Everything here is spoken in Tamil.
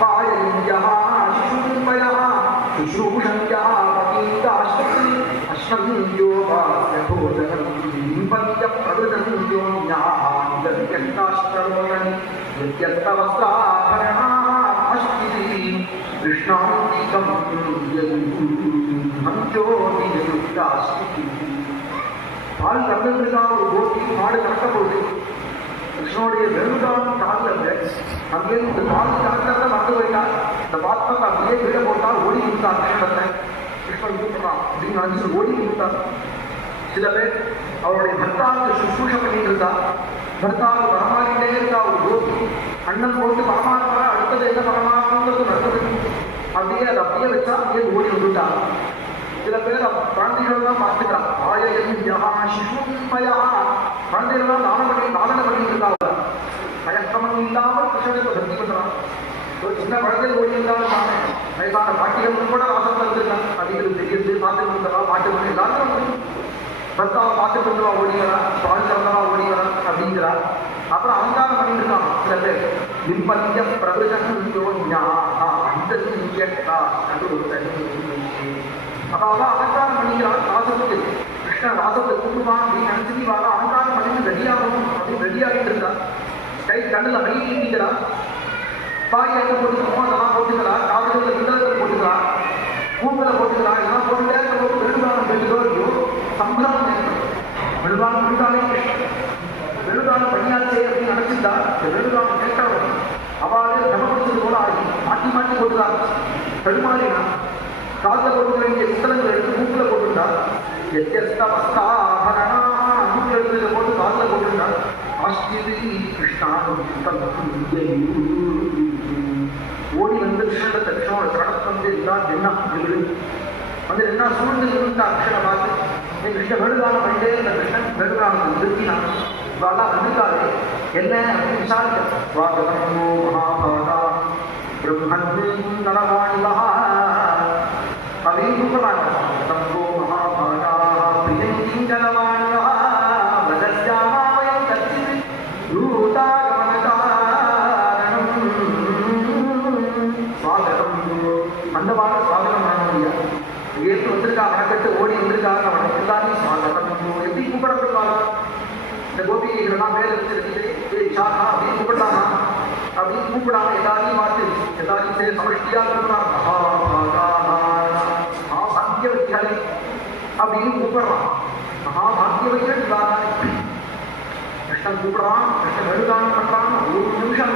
पाययन्त्यः शिशुपयः शुश्रूषन्त्यः पतीताश्वति अश्वन्त्योपास्य भोजनं पञ्चप्रवृतन्त्योन्याहान्तर्यष्टाश्चरोदनि यद्यस्तवस्त्राभरणाः अश्विति कृष्णान्तिकं हंसोऽधियुक्ताश्विति பால் கறந்துருக்கா ஒரு கோபி மாடு கறக்க போகுது. கிருஷ்ணனுடைய வெறுதான் காலில் அங்கே இந்த பால் கறக்கிறத மறந்து போயிட்டான். இந்த பாத்திரத்தை அப்படியே கீழே போட்டால் ஓடி கொடுத்தான் கிருஷ்ணத்தை. கிருஷ்ணன் கூப்பிடுறான் அப்படின்னு நினைச்சு ஓடி கொடுத்தான். சில பேர் அவருடைய பர்த்தாவுக்கு சுசூஷ பண்ணிட்டு இருந்தா. பர்த்தாவுக்கு பரமாறிட்டே இருக்கா ஒரு கோபி. அண்ணன் போட்டு பரமாத்மா அடுத்தது என்ன பரமாத்மாங்கிறது நடந்தது. அப்படியே அதை அப்படியே வச்சா அப்படியே ஓடி வந்துட்டான். சில பேர் குழந்தைகள் தான் பார்த்துக்கிறான். குழந்தைகள்லாம் நாதனை பண்ணிட்டு இருக்காங்க. பயக்கிரமம் இல்லாமல் கிருஷ்ணனை பக்தி பண்றான். ஒரு சின்ன குழந்தை ஓடி இருந்தாலும் தானே வயசான பாட்டிகள் கூட வாசம் இருந்திருக்காங்க. அதிகம் தெரியுது பார்த்து கொடுத்தவா பாட்டு பண்ணி எல்லாரும் பர்த்தாவை பார்த்து கொண்டுவா ஓடிக்கிறா, பால் திறந்தவா ஓடிக்கிறா அப்படிங்கிறா. அப்புறம் அலங்காரம் பண்ணிட்டு இருக்கான் சில பேர். விம்பத்திய பிரபுஜன் அந்த அதாவது அலங்காரம் பண்ணிக்கிறான் ராசத்துக்கு. கிருஷ்ணன் ராசத்தை கூட்டுவான் அப்படின்னு நினைச்சு வாங்க அலங்காரம் பண்ணிட்டு ரெடியாகணும் அப்படின்னு ரெடியாகிட்டு இருந்தான். கை கண்ணில் மை நீட்டிக்கிறான். பாய் எங்க போட்டுக்கிறோமோ அதெல்லாம் போட்டுக்கிறா. காதலில் விந்தகத்தில் போட்டுக்கிறா, பூங்களை போட்டுக்கிறா. இதெல்லாம் போட்டுட்டே போட்டு வெளுதானம் பெருதோ இல்லையோ சம்பிரமம் ஏற்படும். வெளுதானம் விழுதானே வெளுதானம் பண்ணியாச்சே அப்படின்னு நினைச்சிருந்தா வெளுதானம் கேட்கணும். அவளே பிரமப்படுத்தது போல ஆகி மாட்டி மாட்டி போட்டுதான் பெருமாறினா காதில் போட்டுக்க வேண்டிய புத்தகங்களை எடுத்து மூக்கில் போட்டுட்டார். எத்தியஸ்த வஸ்தாபரணா மூக்கில் எடுத்து போட்டு காதில் போட்டுட்டார். ஆஸ்திரி கிருஷ்ணானு ஓடி வந்து கிருஷ்ண தட்சணோட கடத்து வந்து எல்லாம் என்ன வந்து என்ன சூழ்ந்து இருந்தா கிருஷ்ணனை பார்த்து கிருஷ்ண வெடுகாலம் பண்ணிட்டே இந்த கிருஷ்ணன் வெடுகாலம் நிறுத்தினான். இவெல்லாம் வந்துட்டாரு என்ன அப்படின்னு விசாரிக்க வாகனமோ மகாபாரா பிரம்மன் நரவாணிலா அப்படின்னு கூப்பிடுறாங்க. தம்போ மகாபாரா பிரியங்கிங் ஜலவாணிலா வதஸ்யாமாவயம் கச்சித் ரூதாகமனகாரணம் ஸ்வாகதம். அந்த பாட ஸ்வாகதம் பண்ண முடியாது. ஏற்று வந்திருக்கா வணக்கட்டு ஓடி வந்திருக்காங்க அவனுக்கு எல்லாரையும் ஸ்வாகதம் எப்படி கூப்பிடப்படுவாங்க. இந்த கோபிகைகள்லாம் மேலே வச்சிருக்கிட்டு சாரா அப்படின்னு கூப்பிட்டானா அப்படின்னு கூப்பிடாம எல்லாரையும் பார்த்து எல்லாரையும் சேர்ந்து சமஷ்டியா கூப்பிடுறாங்க. மகாபாகியவதிகளை அப்படின்னு கூப்பிடுறான். மகாபாகியவதிகள் இல்லாத கிருஷ்ணன் கூப்பிடுறான். கிருஷ்ணன் வெறுதானம் பண்றான். ஒரு நிமிஷம்